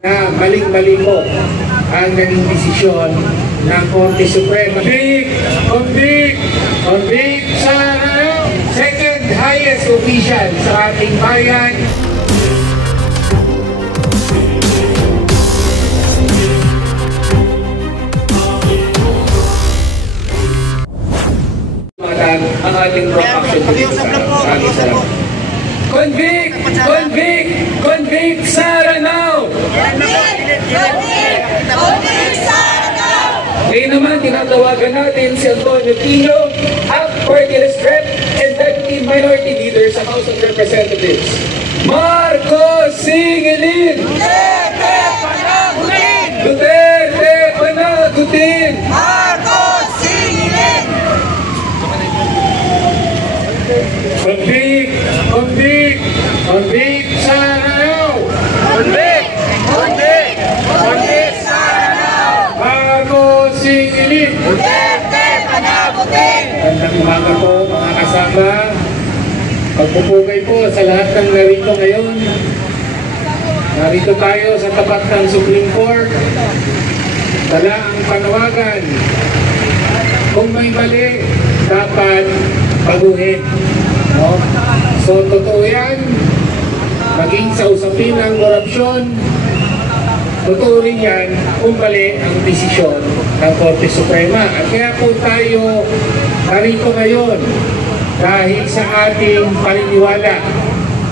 na maling-mali po ang naging desisyon ng Korte Suprema. Convict sa second highest official sa ating bayan. Ang ating production. Convict Sara now! Convict Sara now! Ngayon naman, tinatawagan natin si Antonio Tino, ang Party List Rep and Deputy Minority Leader sa House of Representatives. Marcos Singilin! Duterte panagutin! Duterte panagutin! Marcos Singilin! Convict Sara now! Convict Sara now! Marcos Singilin! Duterte panagutin! Magandang umaga po mga kasama. Pagpupugay po sa lahat ng narito ngayon. Narito tayo sa tapat ng Supreme Court. Dala ang panawagan. Kung may mali, dapat baguhin. No? So totoo yan. Maging sa usapin ng korupsyon, totoo rin yan kung mali ang desisyon ng Korte Suprema. At kaya po tayo narito ngayon dahil sa ating paniniwala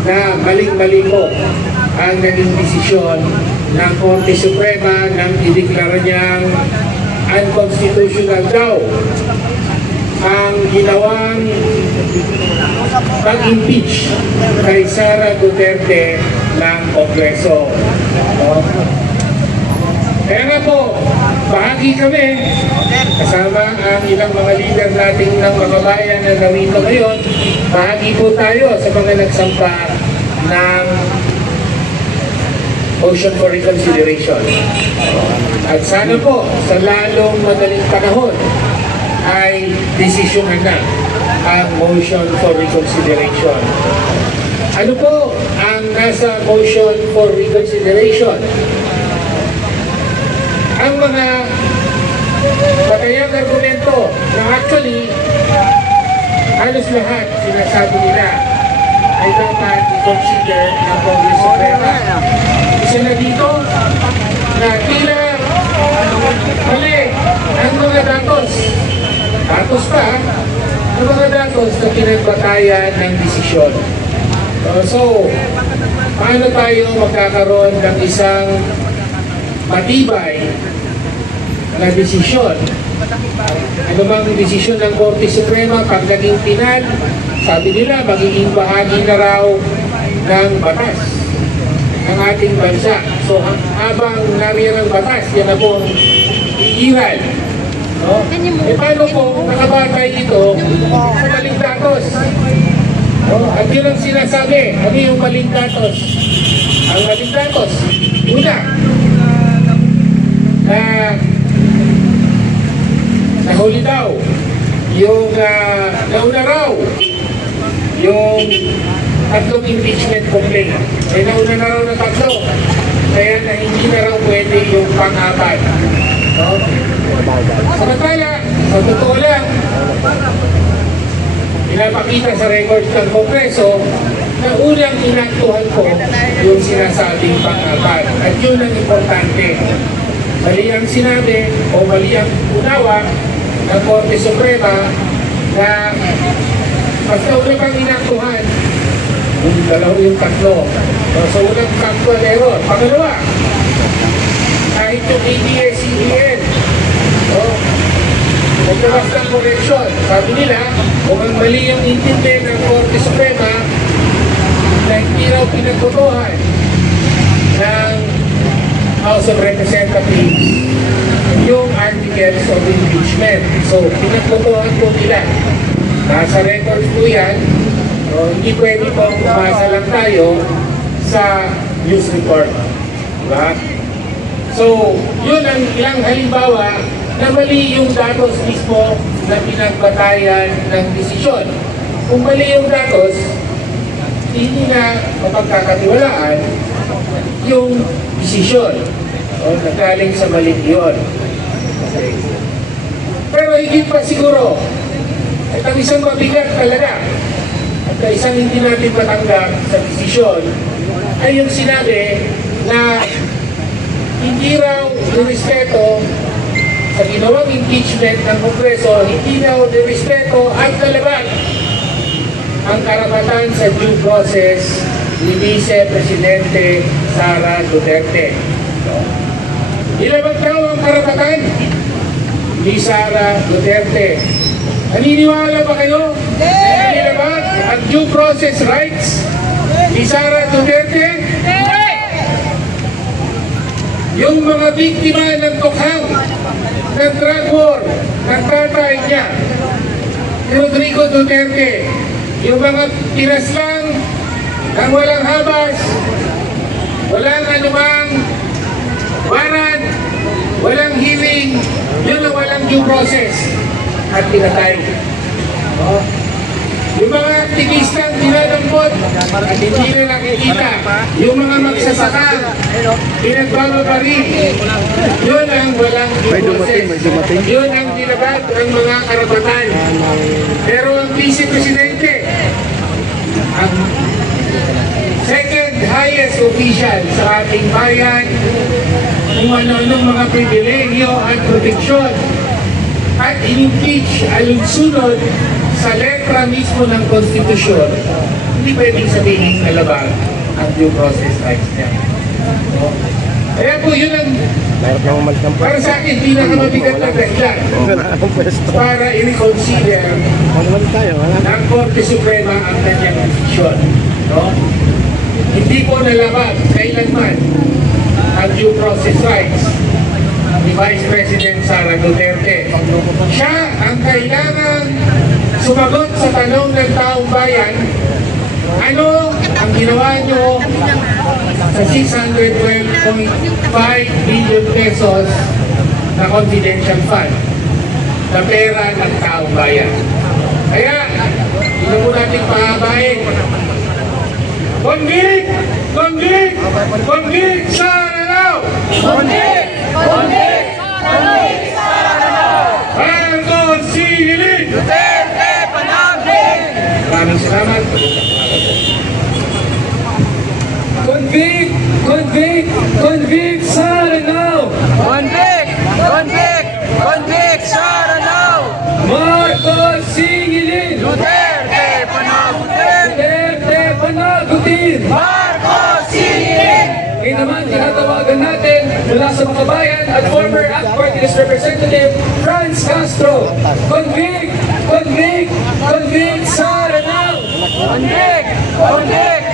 na maling-mali po ang naging desisyon ng Korte Suprema nang ideklara niyang unconstitutional daw ang ginawang pag-impeach kay Sara Duterte ng Kongreso. Kaya nga po, bahagi kami kasama ang ilang mga leader nating ng mga bayan na narito ngayon. Bahagi po tayo sa mga nagsampa ng motion for reconsideration. At sana po sa lalong madaling panahon ay desisyonan na ang motion for reconsideration. Ano po ang nasa motion for reconsideration? Ang mga patayang argumento na actually halos lahat sinasabi nila ay dapat i-consider ng Congress Suprema. Isa na dito na tila mali ang mga datos. Datos pa ang mga datos na pinagbatayan ng desisyon. So, paano tayo magkakaroon ng isang matibay na desisyon? Ano bang desisyon ng Korte Suprema pag naging final? Sabi nila, magiging bahagi na raw ng batas ng ating bansa. So, habang nariyan ang batas, yan na po iiral. No? Paano po nakabatay ito sa maling datos? No? At yun ang sinasabi. Ano yung maling datos? Ang maling datos, una, na nahuli daw yung nauna raw yung tatlong impeachment complaint. Nauna na raw na tatlo, kaya na hindi na raw pwede yung pang-apat. No? Samantala, sa totoo lang, pinapakita sa records ng Kongreso na unang inaktuhan ko yung sinasabing pang-apat. At yun ang importante. Mali ang sinabi o mali ang unawa ng Korte Suprema na basta una pang inaktuhan, yung dalawa yung tatlo. So unang factual error. Pangalawa, kahit yung ABS-CBN, magdabas ng correction. Sabi nila, kung ang mali yung intindi ng Korte Suprema na hindi raw pinagbotohan ng House of Representatives yung articles of impeachment. So, pinagbotohan po nila. Nasa records po yan. Hindi pwede po umasa lang tayo sa news report. Diba? So, yun ang ilang halimbawa na mali yung datos mismo na pinagbatayan ng desisyon. Kung mali yung datos, hindi na mapagkakatiwalaan yung desisyon. O, nagaling sa maling yun. Pero higit pa siguro, at ang isang mabigat talaga, at ang isang hindi natin matanggap sa desisyon, ay yung sinabi na hindi raw nirespeto sa ginawang impeachment ng Kongreso, hindi raw nirespeto at nalabat ang karapatan sa due process ni Vice Presidente Sara Duterte. Nilabat daw ang karapatan ni Sara Duterte. Naniniwala ba kayo? Nilabat ang due process rights ni Sara Duterte? Yung mga biktima ng tukhang, ng drug war, ng tatay niya, Rodrigo Duterte, yung mga pinaslang ng walang habas, walang anumang warrant, walang hearing, yun ang walang due process at pinatay. Yung mga aktivistang dinadampot at hindi na nakikita, yung mga magsasaka, pinagbababaril, yun ang walang due process. Yun ang dinabad ang mga karapatan. Pero ang Vice Presidente, ang second highest official sa ating bayan, kung ano-anong mga pribilegyo at proteksyon, at in-impeach alinsunod sa letra mismo ng konstitusyon, hindi pwedeng sabihin na labag ang due process rights niya. No? Kaya po yun ang para sa akin pinakamabigat na dahilan para i-reconsider ng Korte Suprema ang kanyang desisyon. No? Hindi po nalabag kailanman ang due process rights ni Vice President Sara Duterte. Siya ang kailangan sumagot sa tanong ng taong bayan, ano ang ginawa nyo sa 612.5 billion pesos na confidential fund na pera ng taong bayan. Kaya, hindi mo natin pahabain. Convict! Convict! Convict! Sara! Convict! Convict! Convict! Marcos Singilin! Duterte panablik! Maraming salamat. Convict! Convict! Convict! Sara now! Convict! Convict! Convict! Sara now! Marcos Singilin! Duterte panagutin! Duterte panagutin! Marcos Singilin! Ngayon naman, tinatawagan natin mula sa mga bayan at former ACT Party List Representative Franz Castro. Convict! Convict! Convict! Sara now! Convict! Convict!